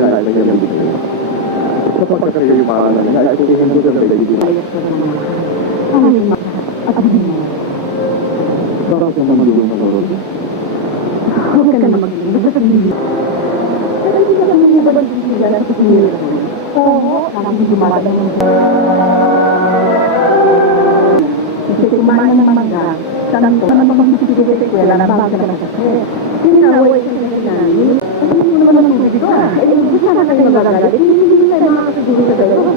na ay kanyang bigay. Sapagkat kayo yung pangalan niya ay kutihin mo ng daigdig. Bakit ang magulong na laro? Huwag ka na mag-inig. Basta hindi. Hindi ka kami niya ba nagsisigil na sa pinili ko? Oo. Ang dumadang ng kasi kumain ng mangga, tanto na magsisigil sa eskwela na bago ka na sa kaya. Sinaway ka na namin. Kasi hindi mo naman ang tubig ka. Hindi sana kayo magagalit. Hindi tayo makakasiguro sa dalawa.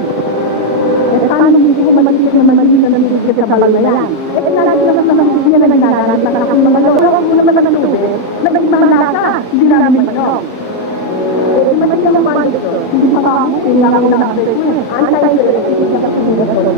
Paano hindi ko maliit na maliit na tubig sa balon na yan? Lagi naman hindi na nagdadarat na kakang mga lolo. Huwag mo naman ng tubig. Nagmamala ka. Hindi namin manom. Maliit na naman dito. Hindi pa ako. Kailangan ko na ang antay-electric na kapiligat ko.